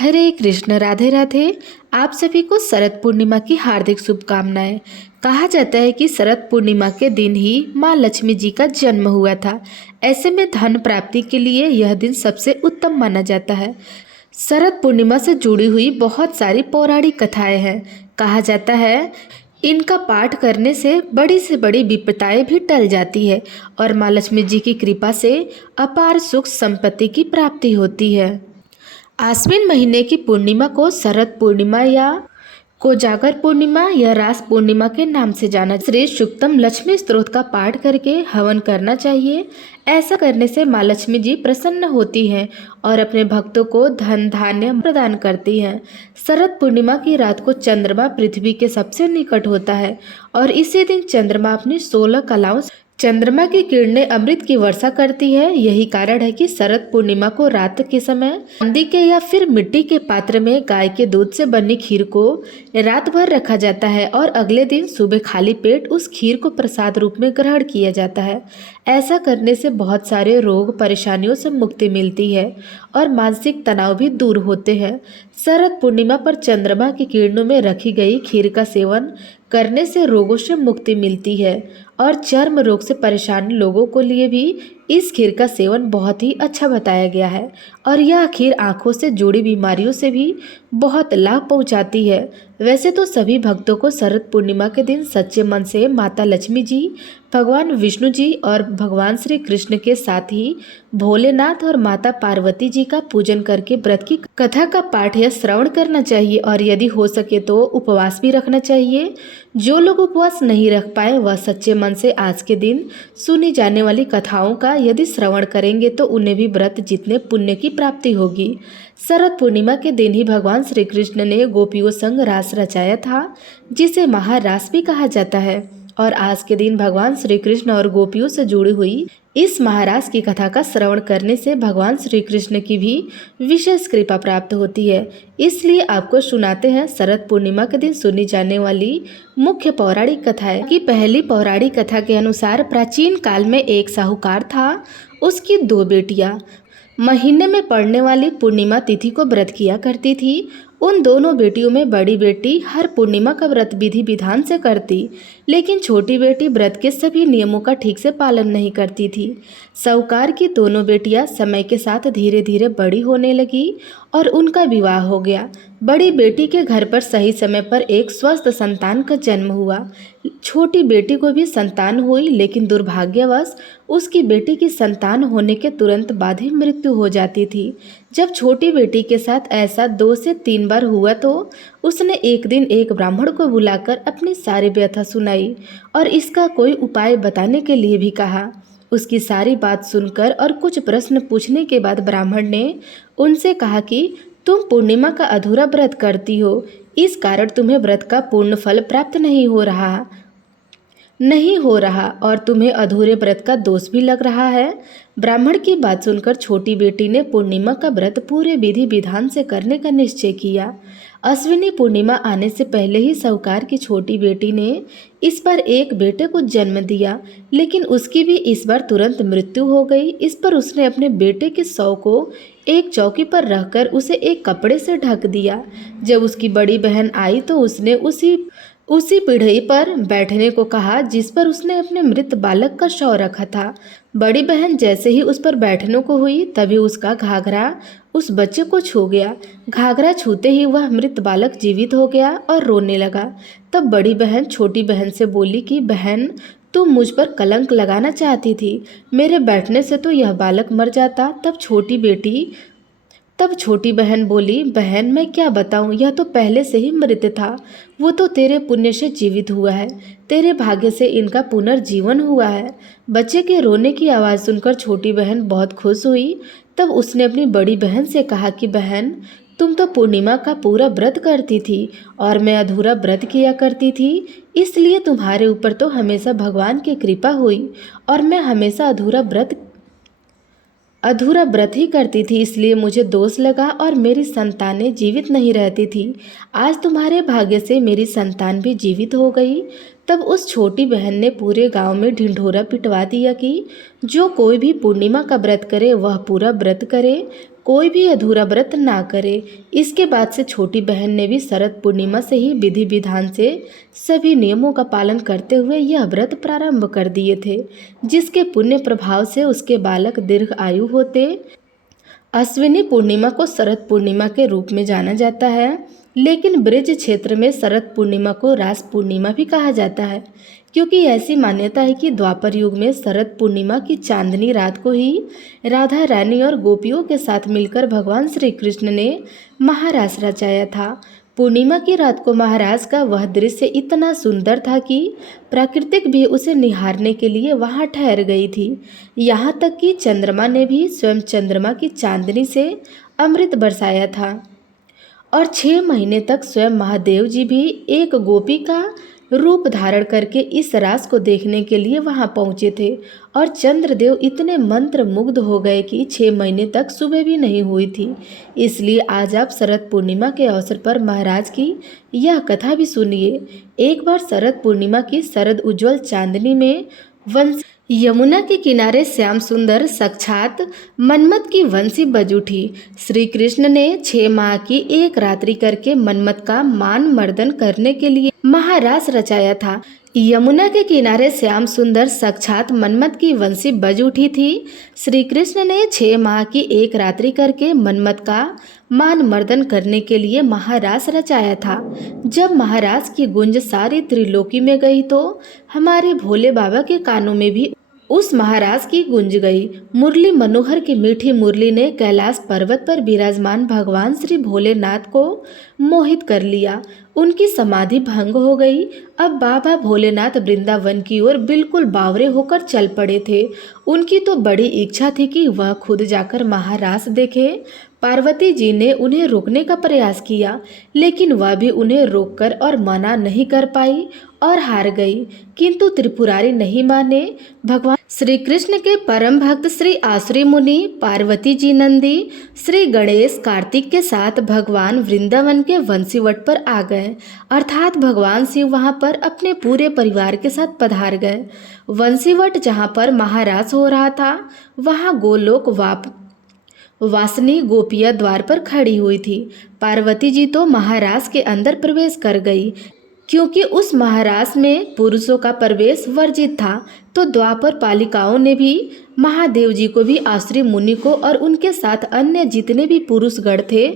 हरे कृष्ण, राधे राधे। आप सभी को शरद पूर्णिमा की हार्दिक शुभकामनाएं। कहा जाता है कि शरद पूर्णिमा के दिन ही माँ लक्ष्मी जी का जन्म हुआ था। ऐसे में धन प्राप्ति के लिए यह दिन सबसे उत्तम माना जाता है। शरद पूर्णिमा से जुड़ी हुई बहुत सारी पौराणिक कथाएं हैं। कहा जाता है इनका पाठ करने से बड़ी विपदाएं भी टल जाती है और माँ लक्ष्मी जी की कृपा से अपार सुख संपत्ति की प्राप्ति होती है। आश्विन महीने की पूर्णिमा को शरद पूर्णिमा या कोजागर पूर्णिमा या रास पूर्णिमा के नाम से जाना। श्री सूक्तम लक्ष्मी स्तोत्र का पाठ करके हवन करना चाहिए। ऐसा करने से माँ लक्ष्मी जी प्रसन्न होती हैं और अपने भक्तों को धन धान्य प्रदान करती हैं। शरद पूर्णिमा की रात को चंद्रमा पृथ्वी के सबसे निकट होता है और इसी दिन चंद्रमा अपनी 16 कलाओं चंद्रमा की किरणें अमृत की वर्षा करती है। यही कारण है कि शरद पूर्णिमा को रात के समय चांदी के या फिर मिट्टी के पात्र में गाय के दूध से बनी खीर को रात भर रखा जाता है और अगले दिन सुबह खाली पेट उस खीर को प्रसाद रूप में ग्रहण किया जाता है। ऐसा करने से बहुत सारे रोग परेशानियों से मुक्ति मिलती है और मानसिक तनाव भी दूर होते हैं। शरद पूर्णिमा पर चंद्रमा की किरणों में रखी गई खीर का सेवन करने से रोगों से मुक्ति मिलती है और चर्म रोग से परेशान लोगों को लिए भी इस खीर का सेवन बहुत ही अच्छा बताया गया है और यह खीर आंखों से जुड़ी बीमारियों से भी बहुत लाभ पहुंचाती है। वैसे तो सभी भक्तों को शरद पूर्णिमा के दिन सच्चे मन से माता लक्ष्मी जी, भगवान विष्णु जी और भगवान श्री कृष्ण के साथ ही भोलेनाथ और माता पार्वती जी का पूजन करके व्रत की कथा का पाठ या श्रवण करना चाहिए और यदि हो सके तो उपवास भी रखना चाहिए। जो लोग उपवास नहीं रख पाए वह सच्चे मन से आज के दिन सुनी जाने वाली कथाओं का यदि श्रवण करेंगे तो उन्हें भी व्रत जितने पुण्य की प्राप्ति होगी। शरद पूर्णिमा के दिन ही भगवान श्री कृष्ण ने गोपियों संग रास रचाया था, जिसे महारास भी कहा जाता है और आज के दिन भगवान श्री कृष्ण और गोपियों से जुड़ी हुई इस महारास की कथा का श्रवण करने से भगवान श्री कृष्ण की भी विशेष कृपा प्राप्त होती है। इसलिए आपको सुनाते हैं शरद पूर्णिमा के दिन सुनी जाने वाली मुख्य पौराणिक कथाएं। की पहली पौराणिक कथा के अनुसार प्राचीन काल में एक साहूकार था। उसकी 2 बेटियां महीने में पड़ने वाली पूर्णिमा तिथि को व्रत किया करती थी। उन दोनों बेटियों में बड़ी बेटी हर पूर्णिमा का व्रत विधि विधान से करती, लेकिन छोटी बेटी व्रत के सभी नियमों का ठीक से पालन नहीं करती थी। साहूकार की दोनों बेटियां समय के साथ धीरे धीरे बड़ी होने लगी और उनका विवाह हो गया। बड़ी बेटी के घर पर सही समय पर एक स्वस्थ संतान का जन्म हुआ। छोटी बेटी को भी संतान हुई, लेकिन दुर्भाग्यवश उसकी बेटी की संतान होने के तुरंत बाद ही मृत्यु हो जाती थी। जब छोटी बेटी के साथ ऐसा 2 से 3 बार हुआ तो उसने एक दिन एक ब्राह्मण को बुलाकर अपनी सारी व्यथा सुनाई और इसका कोई उपाय बताने के लिए भी कहा। उसकी सारी बात सुनकर और कुछ प्रश्न पूछने के बाद ब्राह्मण ने उनसे कहा कि तुम पूर्णिमा का अधूरा व्रत करती हो, इस कारण तुम्हें व्रत का पूर्ण फल प्राप्त नहीं हो रहा और तुम्हें अधूरे व्रत का दोष भी लग रहा है। ब्राह्मण की बात सुनकर छोटी बेटी ने पूर्णिमा का व्रत पूरे विधि विधान से करने का निश्चय किया। अश्विनी पूर्णिमा आने से पहले ही साहूकार की छोटी बेटी ने इस बार एक बेटे को जन्म दिया, लेकिन उसकी भी इस बार तुरंत मृत्यु हो गई। इस पर उसने अपने बेटे के शव को एक चौकी पर रखकर उसे एक कपड़े से ढक दिया। जब उसकी बड़ी बहन आई तो उसने उसी पीढ़ी पर बैठने को कहा जिस पर उसने अपने मृत बालक का शव रखा था। बड़ी बहन जैसे ही उस पर बैठने को हुई तभी उसका घाघरा उस बच्चे को छू गया। घाघरा छूते ही वह मृत बालक जीवित हो गया और रोने लगा। तब बड़ी बहन छोटी बहन से बोली कि बहन, तुम मुझ पर कलंक लगाना चाहती थी, मेरे बैठने से तो यह बालक मर जाता। तब छोटी बहन बोली, बहन मैं क्या बताऊं, यह तो पहले से ही मृत था, वो तो तेरे पुण्य से जीवित हुआ है, तेरे भाग्य से इनका पुनर्जीवन हुआ है। बच्चे के रोने की आवाज़ सुनकर छोटी बहन बहुत खुश हुई। तब उसने अपनी बड़ी बहन से कहा कि बहन, तुम तो पूर्णिमा का पूरा व्रत करती थी और मैं अधूरा व्रत किया करती थी, इसलिए तुम्हारे ऊपर तो हमेशा भगवान की कृपा हुई और मैं हमेशा अधूरा व्रत ही करती थी, इसलिए मुझे दोष लगा और मेरी संतानें जीवित नहीं रहती थी। आज तुम्हारे भाग्य से मेरी संतान भी जीवित हो गई। तब उस छोटी बहन ने पूरे गांव में ढिंढोरा पिटवा दिया कि जो कोई भी पूर्णिमा का व्रत करे वह पूरा व्रत करे, कोई भी अधूरा व्रत ना करे। इसके बाद से छोटी बहन ने भी शरद पूर्णिमा से ही विधि विधान से सभी नियमों का पालन करते हुए यह व्रत प्रारंभ कर दिए थे, जिसके पुण्य प्रभाव से उसके बालक दीर्घ आयु होते। अश्विनी पूर्णिमा को शरद पूर्णिमा के रूप में जाना जाता है, लेकिन ब्रज क्षेत्र में शरद पूर्णिमा को रास पूर्णिमा भी कहा जाता है, क्योंकि ऐसी मान्यता है कि द्वापर युग में शरद पूर्णिमा की चांदनी रात को ही राधा रानी और गोपियों के साथ मिलकर भगवान श्री कृष्ण ने महारास रचाया था। पूर्णिमा की रात को महाराज का वह दृश्य इतना सुंदर था कि प्राकृतिक भी उसे निहारने के लिए वहां ठहर गई थी। यहाँ तक कि चंद्रमा ने भी स्वयं चंद्रमा की चांदनी से अमृत बरसाया था और 6 महीने तक स्वयं महादेव जी भी एक गोपी का रूप धारण करके इस रास को देखने के लिए वहां पहुंचे थे और चंद्रदेव इतने मंत्र मुग्ध हो गए कि 6 महीने तक सुबह भी नहीं हुई थी। इसलिए आज आप शरद पूर्णिमा के अवसर पर महाराज की यह कथा भी सुनिए। एक बार शरद पूर्णिमा की शरद उज्ज्वल चांदनी में वंश यमुना के किनारे श्याम सुंदर साक्षात मन्मथ की वंशी बज उठी। श्री कृष्ण ने 6 माह की एक रात्रि करके मन्मथ का मान मर्दन करने के लिए महारास रचाया था। यमुना के किनारे श्याम सुंदर साक्षात मन्मथ की वंशी बज उठी थी। श्री कृष्ण ने 6 माह की एक रात्रि करके मन्मथ का मान मर्दन करने के लिए महारास रचाया था। जब महारास की गूंज सारी त्रिलोकी में गई तो हमारे भोले बाबा के कानों में भी उस महाराज की गूंज गई। मुरली मनोहर की मीठी मुरली ने कैलाश पर्वत पर विराजमान भगवान श्री भोलेनाथ को मोहित कर लिया। उनकी समाधि भंग हो गई। अब बाबा भोलेनाथ वृंदावन की ओर बिल्कुल बावरे होकर चल पड़े थे। उनकी तो बड़ी इच्छा थी कि वह खुद जाकर महारास देखे। पार्वती जी ने उन्हें रोकने का प्रयास किया, लेकिन वह भी उन्हें रोककर और मना नहीं कर पाई और हार गई। किंतु त्रिपुरारी नहीं माने। भगवान श्री कृष्ण के परम भक्त श्री आसुरी मुनि, पार्वती जी नंदी, श्री गणेश कार्तिक के साथ भगवान वृंदावन के वंशीवट पर आ गए, अर्थात भगवान शिव वहां पर अपने पूरे परिवार के साथ पधार गए। वंशीवट जहां पर महारास हो रहा था, वहां गोलोक वासनी गोपिया द्वार पर खड़ी हुई थी। पार्वती जी तो महारास के अंदर प्रवेश कर गई, क्योंकि उस महारास में पुरुषों का प्रवेश वर्जित था। तो द्वापर पालिकाओं ने भी महादेव जी को भी, आसुरी मुनि को और उनके साथ अन्य जितने भी पुरुषगण थे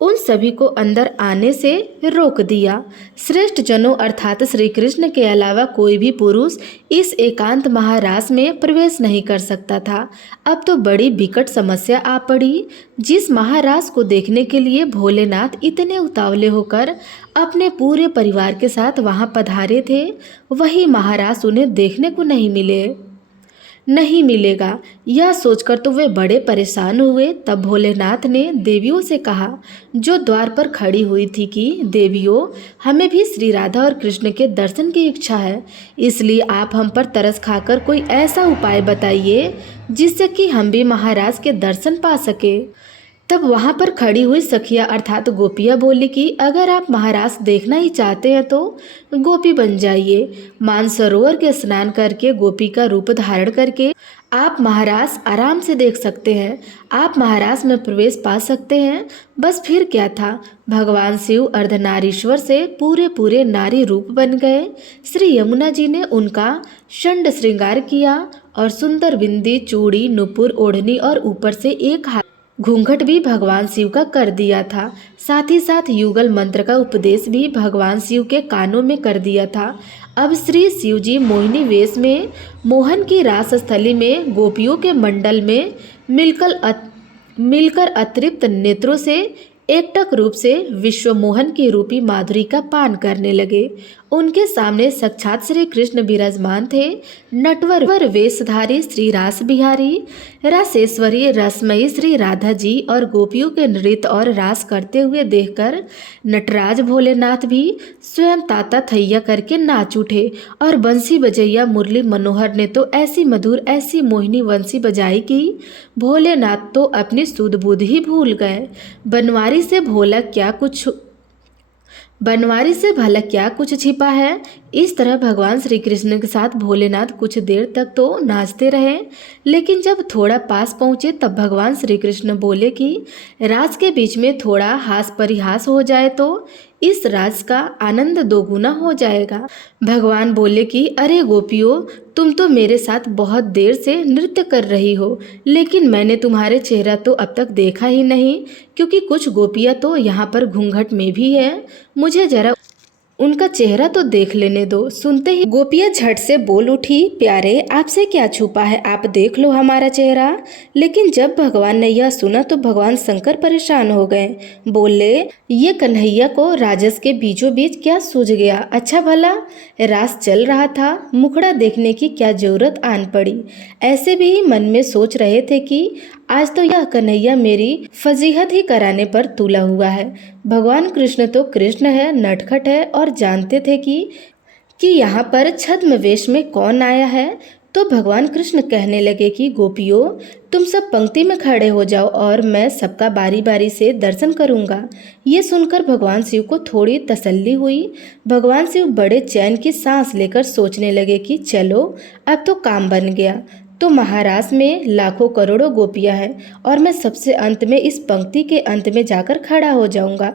उन सभी को अंदर आने से रोक दिया। श्रेष्ठ जनों अर्थात श्री कृष्ण के अलावा कोई भी पुरुष इस एकांत महारास में प्रवेश नहीं कर सकता था। अब तो बड़ी विकट समस्या आ पड़ी। जिस महारास को देखने के लिए भोलेनाथ इतने उतावले होकर अपने पूरे परिवार के साथ वहां पधारे थे, वही महारास उन्हें देखने को नहीं मिलेगा। यह सोचकर तो वे बड़े परेशान हुए। तब भोलेनाथ ने देवियों से कहा, जो द्वार पर खड़ी हुई थी, कि देवियों, हमें भी श्री राधा और कृष्ण के दर्शन की इच्छा है, इसलिए आप हम पर तरस खाकर कोई ऐसा उपाय बताइए जिससे कि हम भी महाराज के दर्शन पा सके। तब वहां पर खड़ी हुई सखिया अर्थात गोपियाँ बोली कि अगर आप महाराज देखना ही चाहते हैं तो गोपी बन जाइए। मानसरोवर के स्नान करके गोपी का रूप धारण करके आप महाराज आराम से देख सकते हैं। आप महाराज में प्रवेश पा सकते हैं। बस फिर क्या था, भगवान शिव अर्धनारीश्वर से पूरे नारी रूप बन गए। श्री यमुना जी ने उनका षंड श्रृंगार किया और सुंदर बिंदी, चूड़ी, नुपुर, ओढ़नी और ऊपर से एक हाथ घूंघट भी भगवान शिव का कर दिया था। साथ ही साथ युगल मंत्र का उपदेश भी भगवान शिव के कानों में कर दिया था। अब श्री शिव जी मोहिनी वेश में मोहन की रास स्थली में गोपियों के मंडल में मिलकर अतृप्त नेत्रों से एकटक रूप से विश्वमोहन की रूपी माधुरी का पान करने लगे। उनके सामने साक्षात श्री कृष्ण विराजमान थे। नटवर वेशधारी श्री रास बिहारी, रासेश्वरी रसमयी श्री राधा जी और गोपियों के नृत्य और रास करते हुए देखकर नटराज भोलेनाथ भी स्वयं ताता थैया करके नाच उठे। और बंसी बजैया मुरली मनोहर ने तो ऐसी मधुर, ऐसी मोहिनी बंसी बजाई कि भोलेनाथ तो अपनी सुध बुध ही भूल गए। बनवारी से भोला बनवारी से भला क्या कुछ छिपा है। इस तरह भगवान श्री कृष्ण के साथ भोलेनाथ कुछ देर तक तो नाचते रहे, लेकिन जब थोड़ा पास पहुंचे तब भगवान श्री कृष्ण बोले कि रास के बीच में थोड़ा हास परिहास हो जाए तो इस रास का आनंद दोगुना हो जाएगा। भगवान बोले कि अरे गोपियों, तुम तो मेरे साथ बहुत देर से नृत्य कर रही हो, लेकिन मैंने तुम्हारे चेहरा तो अब तक देखा ही नहीं, क्योंकि कुछ गोपियां तो यहाँ पर घूंघट में भी है। मुझे जरा उनका चेहरा तो देख लेने दो। सुनते ही गोपियां झट से बोल उठी, प्यारे आपसे क्या छुपा है, आप देख लो हमारा चेहरा। लेकिन जब भगवान ने यह सुना तो भगवान शंकर परेशान हो गए। बोले, ये कन्हैया को राजस के बीचों बीच क्या सूझ गया। अच्छा भला रास चल रहा था, मुखड़ा देखने की क्या जरूरत आन पड़ी। ऐसे भी मन में सोच रहे थे कि आज तो यह कन्हैया मेरी फजीहत ही कराने पर तुला हुआ है। भगवान कृष्ण तो कृष्ण है, नटखट है, और जानते थे कि यहाँ पर छद्मवेश में कौन आया है। तो भगवान कृष्ण कहने लगे कि गोपियों, तुम सब पंक्ति में खड़े हो जाओ और मैं सबका बारी बारी से दर्शन करूंगा। ये सुनकर भगवान शिव को थोड़ी तसल्ली हुई। भगवान शिव बड़े चैन की सांस लेकर सोचने लगे कि चलो अब तो काम बन गया। तो महाराज में लाखों करोड़ों गोपियां हैं और मैं सबसे अंत में इस पंक्ति के अंत में जाकर खड़ा हो जाऊंगा।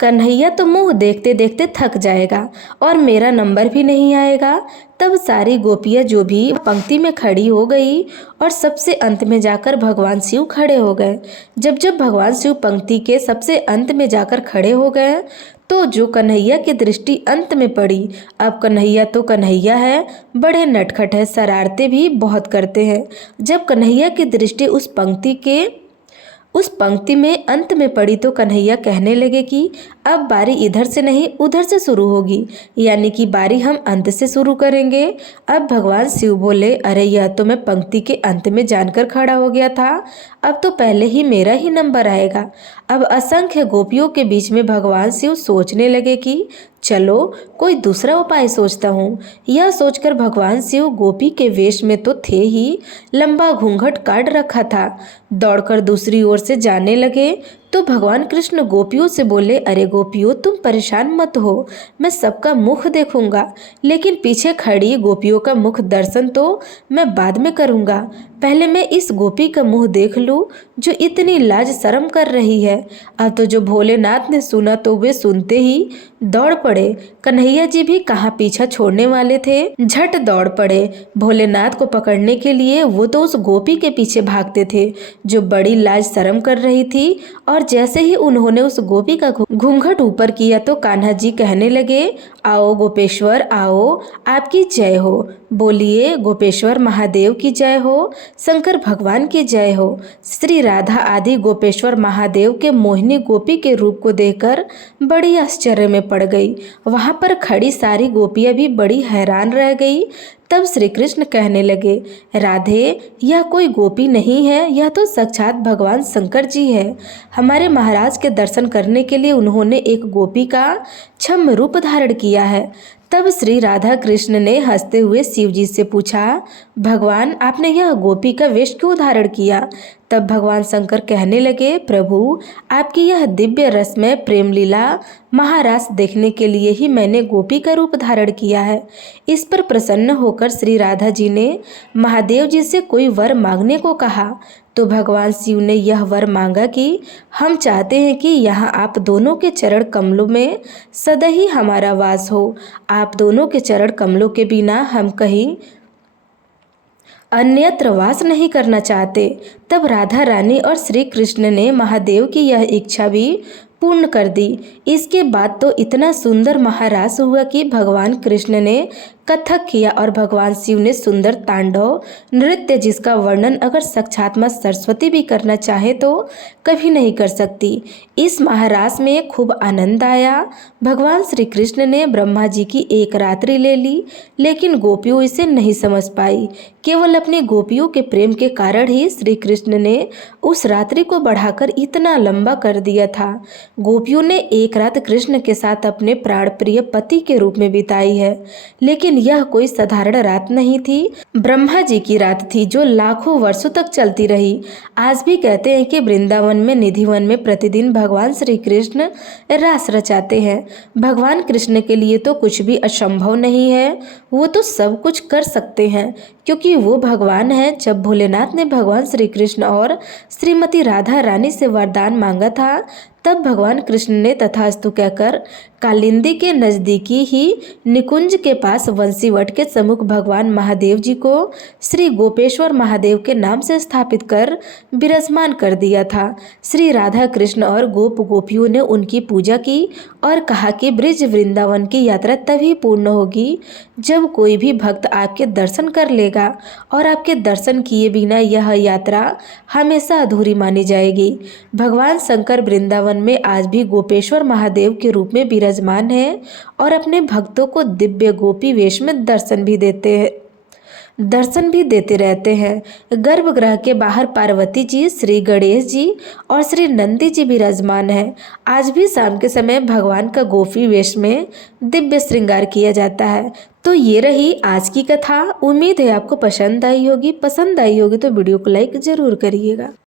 कन्हैया तो मुंह देखते देखते थक जाएगा और मेरा नंबर भी नहीं आएगा। तब सारी गोपियां जो भी पंक्ति में खड़ी हो गई और सबसे अंत में जाकर भगवान शिव खड़े हो गए। जब जब भगवान शिव पंक्ति के सबसे अंत में जाकर खड़े हो गए तो जो कन्हैया की दृष्टि अंत में पड़ी। अब कन्हैया तो कन्हैया है, बड़े नटखट है, शरारतें भी बहुत करते हैं। जब कन्हैया की दृष्टि उस पंक्ति में अंत में पड़ी तो कन्हैया कहने लगे कि अब बारी इधर से नहीं उधर से शुरू होगी, यानी कि बारी हम अंत से शुरू करेंगे। अब भगवान शिव बोले, अरे यह तो मैं पंक्ति के अंत में जानकर खड़ा हो गया था, अब तो पहले ही मेरा ही नंबर आएगा। अब असंख्य गोपियों के बीच में भगवान शिव सोचने लगे कि चलो कोई दूसरा उपाय सोचता हूँ। यह सोचकर भगवान शिव गोपी के वेश में तो थे ही, लंबा घूंघट काट रखा था, दौड़कर दूसरी ओर से जाने लगे। तो भगवान कृष्ण गोपियों से बोले, अरे गोपियों, तुम परेशान मत हो, मैं सबका मुख देखूंगा, लेकिन पीछे खड़ी गोपियों का मुख दर्शन तो मैं बाद में करूंगा। पहले मैं इस गोपी का मुंह देख लूं जो इतनी लाज शर्म कर रही है। अब तो जो भोलेनाथ ने सुना तो वे सुनते ही दौड़ पड़े। कन्हैया जी भी कहाँ पीछा छोड़ने वाले थे, झट दौड़ पड़े भोलेनाथ को पकड़ने के लिए। वो तो उस गोपी के पीछे भागते थे जो बड़ी लाज शर्म कर रही थी। और जैसे ही उन्होंने उस गोपी का घूंघट ऊपर किया तो कान्हा जी कहने लगे, आओ गोपेश्वर आओ, आपकी जय हो। बोलिए गोपेश्वर महादेव की जय हो, शंकर भगवान की जय हो। श्री राधा आदि गोपेश्वर महादेव के मोहिनी गोपी के रूप को देखकर बड़ी आश्चर्य में पड़ गई। वहां पर खड़ी सारी गोपियां भी बड़ी हैरान रह गई। तब श्री कृष्ण कहने लगे, राधे, यह कोई गोपी नहीं है, यह तो साक्षात भगवान शंकर जी है। हमारे महाराज के दर्शन करने के लिए उन्होंने एक गोपी का छद्म रूप धारण किया है। तब श्री राधा कृष्ण ने हंसते हुए शिव जी से पूछा, भगवान, आपने यह गोपी का वेश क्यों धारण किया। तब भगवान शंकर कहने लगे, प्रभु, आपकी यह दिव्य रसमय प्रेम लीला महारास देखने के लिए ही मैंने गोपी का रूप धारण किया है। इस पर प्रसन्न होकर श्री राधा जी ने महादेव जी से कोई वर मांगने को कहा। तो भगवान शिव ने यह वर मांगा कि हम चाहते हैं कि यहाँ आप दोनों के चरण कमलों में सदा ही हमारा वास हो। आप दोनों के चरण कमलों के बिना हम कहीं अन्यत्र वास नहीं करना चाहते। तब राधा रानी और श्री कृष्ण ने महादेव की यह इच्छा भी पूर्ण कर दी। इसके बाद तो इतना सुंदर महारास हुआ कि भगवान कृष्ण ने कथक किया और भगवान शिव ने सुंदर तांडव नृत्य, जिसका वर्णन अगर साक्षात मां सरस्वती भी करना चाहे तो कभी नहीं कर सकती। इस महारास में खूब आनंद आया। भगवान श्री कृष्ण ने ब्रह्मा जी की एक रात्रि ले ली, लेकिन गोपियों इसे नहीं समझ पाई। केवल अपनी गोपियों के प्रेम के कारण ही श्री कृष्ण ने उस रात्रि को बढ़ाकर इतना लंबा कर दिया था। गोपियों ने एक रात कृष्ण के साथ अपने प्राण प्रिय पति के रूप में बिताई है, लेकिन यह कोई साधारण रात नहीं थी, ब्रह्मा जी की रात थी जो लाखों वर्षों तक चलती रही। आज भी कहते हैं कि वृंदावन में निधिवन में प्रतिदिन भगवान श्री कृष्ण रास रचाते हैं। भगवान कृष्ण के लिए तो कुछ भी असंभव नहीं है, वो तो सब कुछ कर सकते हैं क्योंकि वो भगवान है। जब भोलेनाथ ने भगवान श्री कृष्ण और श्रीमती राधा रानी से वरदान मांगा था, तब भगवान कृष्ण ने तथास्तु कहकर कालिंदी के नज़दीकी ही निकुंज के पास वंशीवट के सम्मुख भगवान महादेव जी को श्री गोपेश्वर महादेव के नाम से स्थापित कर विराजमान कर दिया था। श्री राधा कृष्ण और गोप गोपियों ने उनकी पूजा की और कहा कि ब्रिज वृंदावन की यात्रा तभी पूर्ण होगी जब कोई भी भक्त आपके दर्शन कर लेगा, और आपके दर्शन किए बिना यह यात्रा हमेशा अधूरी मानी जाएगी। भगवान शंकर वृंदावन में आज भी गोपेश्वर महादेव के रूप में विराजमान है और अपने भक्तों को दिव्य गोपी वेश में दर्शन भी देते रहते हैं। गर्भगृह के बाहर पार्वती जी, श्री गणेश जी और श्री नंदी जी विराजमान हैं। आज भी शाम के समय भगवान का गोपी वेश में दिव्य श्रृंगार किया जाता है। तो ये रही आज की कथा। उम्मीद है आपको पसंद आई होगी तो वीडियो को लाइक जरूर करिएगा।